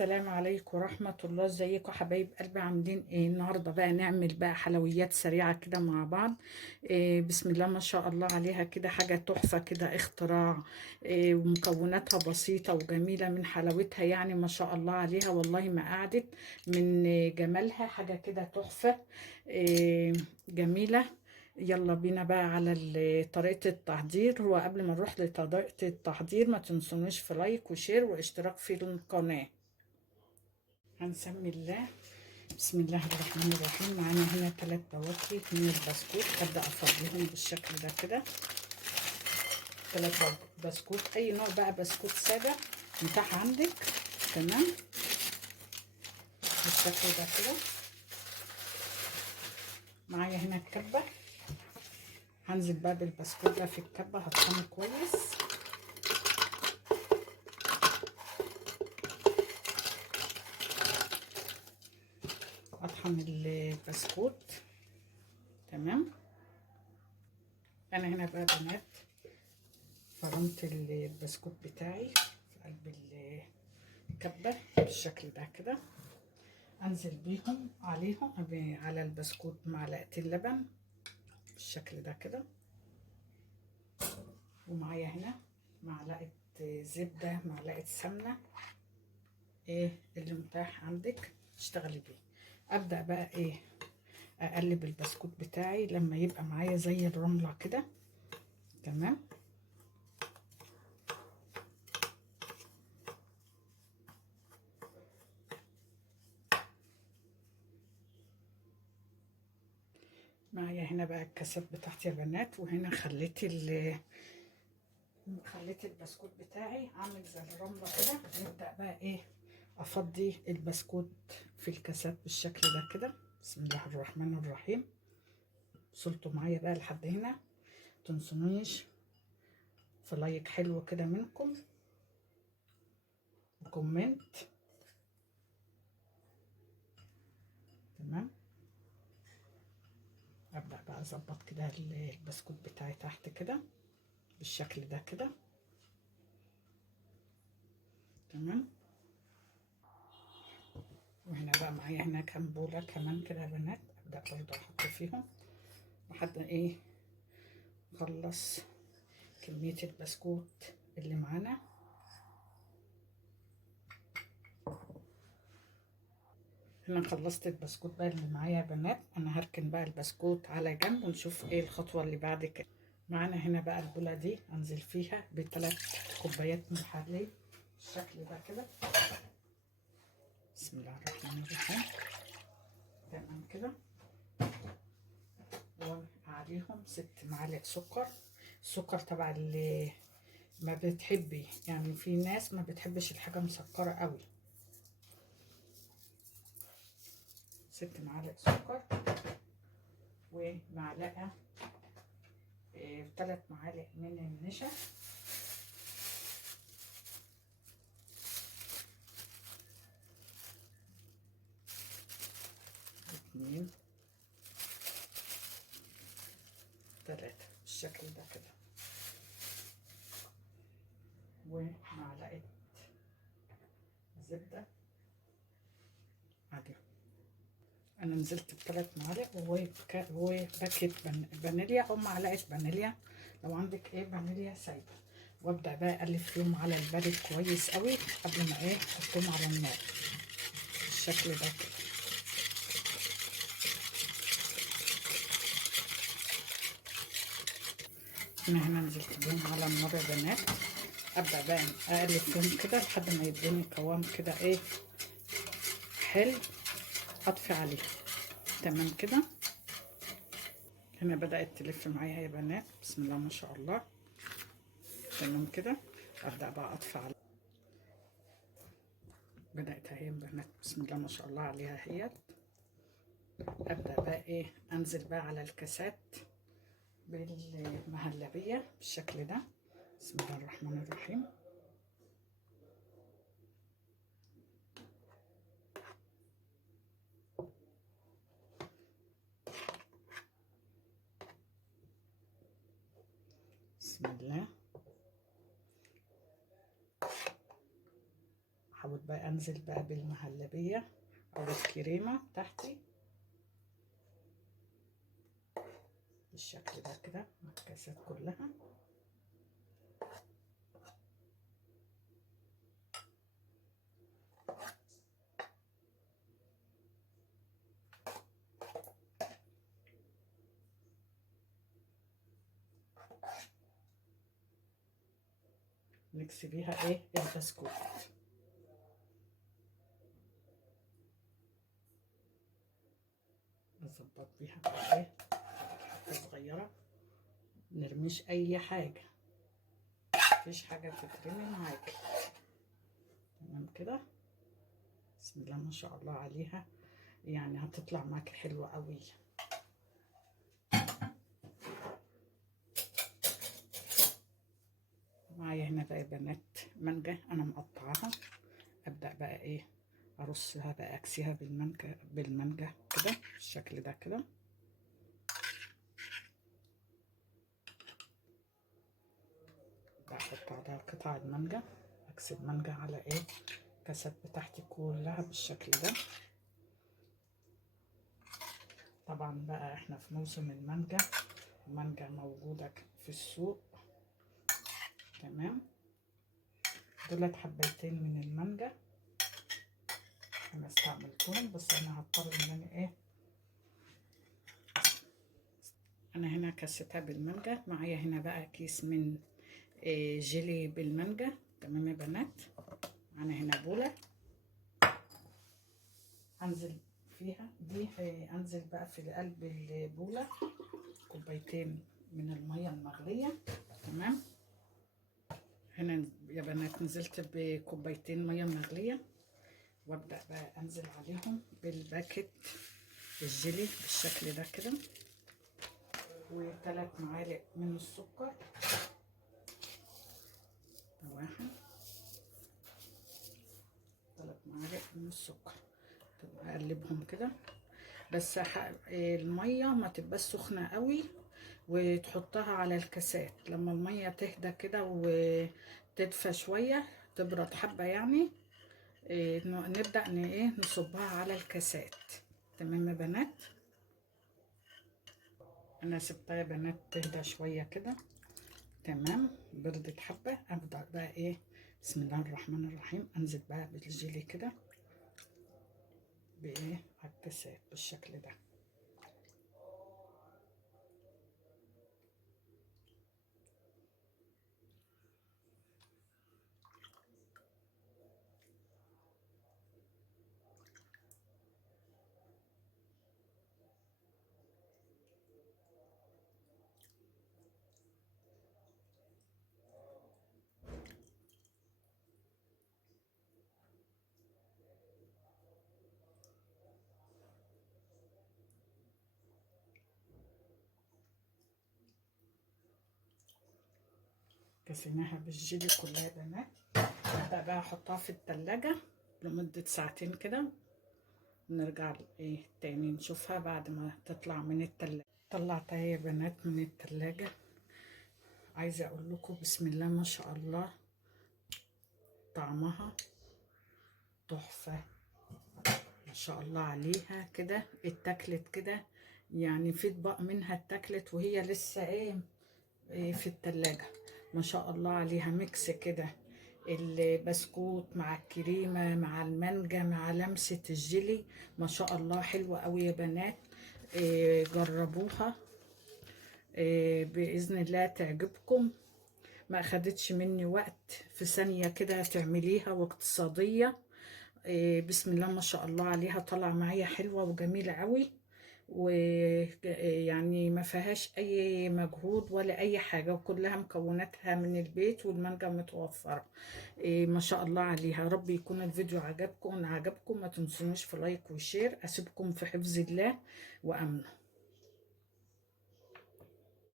السلام عليكم ورحمة الله. ازيكم حبايب قلبي؟ عاملين ايه النهاردة؟ بقى نعمل بقى حلويات سريعة كده مع بعض. إيه، بسم الله ما شاء الله عليها، كده حاجة تحفة، كده اختراع. إيه، ومكوناتها بسيطة وجميلة من حلاوتها، يعني ما شاء الله عليها، والله ما قعدت من جمالها، حاجة كده تحفة. إيه، جميلة. يلا بينا بقى على طريقة التحضير. وقبل ما نروح لطريقة التحضير، ما تنسونيش في لايك وشير واشتراك في القناة. هنسمي الله. بسم الله الرحمن الرحيم. معانا هنا 3 بواكي من البسكوت، هبدأ افضيهم بالشكل ده كده. 3 بسكوت، اي نوع بقى بسكوت سادة متاح عندك. تمام، بالشكل ده كده. معايا هنا الكبة، هنزل بقى بالبسكوت ده في الكبة، هطحنه كويس. اطحن البسكوت. تمام. انا هنا بقى بنات فرمت البسكوت بتاعي في قلب الكبة بالشكل ده كده. انزل بيهم عليهم على البسكوت معلقتين لبن بالشكل ده كده. ومعايا هنا معلقة زبدة، معلقة سمنة، ايه اللي متاح عندك اشتغلي بيه. ابدأ بقى ايه، اقلب البسكوت بتاعي لما يبقى معايا زي الرملة كده. تمام. معايا هنا بقى الكاسات بتاعتي يا بنات، وهنا خليت البسكوت بتاعي عامل زي الرملة كده. نبدأ بقى ايه، افضي البسكوت في الكاسات بالشكل ده كده. بسم الله الرحمن الرحيم. وصلتوا معايا بقى لحد هنا؟ متنسونيش في لايك حلو كده منكم وكومنت. تمام. ابدأ بقى اظبط كده البسكوت بتاعي تحت كده بالشكل ده كده. تمام. وهنا بقى معايا هنا كام بولة كمان كده يا بنات، ابدأ برضه احط فيهم لحد ايه نخلص كمية البسكوت اللي معانا. هنا خلصت البسكوت بقى اللي معايا يا بنات. انا هركن بقى البسكوت على جنب ونشوف ايه الخطوة اللي بعد كده. معانا هنا بقى البولة دي انزل فيها ب3 كوبايات من الحليب بالشكل ده كده. بسم الله الرحمن الرحيم. تمام كده. وعليهم 6 معالق سكر. السكر طبعا اللي ما بتحبي، يعني في ناس ما بتحبش الحاجة مسكرة قوي. 6 معالق سكر. ومعلقة 3 معالق من النشا. 2 3 بالشكل ده كده. ومعلقة زبدة عليهم. انا نزلت ب3 معالق وباكيت فانيليا او معلقة فانيليا لو عندك ايه فانيليا سايبة. وابدأ بقى اقلب فيهم على البارد كويس قوي قبل ما ايه احطهم على النار بالشكل ده كده. انا هنا نزلت بيهم على النار يا بنات. ابدأ بقى اقلب فيهم كده لحد ما يدوني قوام كده ايه حلو. اطفي عليه. تمام كده. هنا بدأت تلف معايا يا بنات، بسم الله ما شاء الله. تمام كده. ابدأ بقى اطفي عليه. بدأت اهي يا بنات، بسم الله ما شاء الله عليها هي. ابدأ بقى ايه انزل بقى على الكاسات بالمهلبية بالشكل ده. بسم الله الرحمن الرحيم. بسم الله. احاول بقى انزل بقى بالمهلبية او الكريمة بتاعتي بالشكل ده كده على الكاسات كلها. نكسي بيها ايه البسكوت. نظبط بيها بقى ايه حته صغيره، نرميش اي حاجه، مفيش حاجه تترمي معاكي. تمام كده، بسم الله ما شاء الله عليها، يعني هتطلع معاكي حلوه قوي. معايا هنا بقى يا بنات مانجا انا مقطعاها، ابدا بقى ايه ارصها بقى، اكسيها بالمانجا كده بالشكل ده كده. بحط على قطع المانجا، اكسي المانجا على ايه الكاسات بتاعتي كلها بالشكل ده. طبعا بقى احنا في موسم المانجا، المانجا موجودة في السوق. تمام، دولت حبيتين من المانجا انا استعملتهم، بس انا هضطر ان انا ايه، انا هنا كستها بالمانجا. معايا هنا بقى كيس من جيلي بالمانجا. تمام يا بنات، معانا هنا بولة انزل فيها دي، انزل بقى في قلب البولة كوبايتين من المية المغلية. تمام، هنا يا بنات نزلت بكوبايتين مية مغلية، وابدأ بقى انزل عليهم بالباكت الجيلي بالشكل ده كده، و3 معالق من السكر. واحد 3 معالق من السكر. اقلبهم كده، بس الميه ما تبقاش سخنه قوي، وتحطها على الكاسات لما الميه تهدى كده وتدفى شويه، تبرد حبه يعني. نبدا ايه نصبها على الكاسات. تمام يا بنات، انا سبتها يا بنات تهدى شويه كده. تمام، بردت حبه، ابدا بقى ايه بسم الله الرحمن الرحيم انزل بقى بالجيلي كده بايه على الكاسات بالشكل ده. كسيناها بالجيلي كلها يا بنات. ابدا بقى احطها في التلاجة لمدة ساعتين كده، ونرجع ايه تاني نشوفها بعد ما تطلع من التلاجة. طلعتها يا بنات من التلاجة، عايزة اقول لكم بسم الله ما شاء الله طعمها تحفة ما شاء الله عليها كده. اتاكلت كده يعني، في اطباق منها اتاكلت وهي لسه ايه في التلاجة. ما شاء الله عليها ميكس كده، البسكوت مع الكريمة مع المانجا مع لمسة الجيلي. ما شاء الله حلوة قوي يا بنات. جربوها، بإذن الله تعجبكم. ما أخدتش مني وقت، في ثانية كده تعمليها، واقتصادية. بسم الله ما شاء الله عليها، طالعة معايا حلوة وجميلة قوي، ويعني ما فيهاش اي مجهود ولا اي حاجة، وكلها مكوناتها من البيت والمانجا متوفرة. ما شاء الله عليها. رب يكون الفيديو عجبكم. ما تنسونيش في لايك وشير. اسيبكم في حفظ الله وامنه.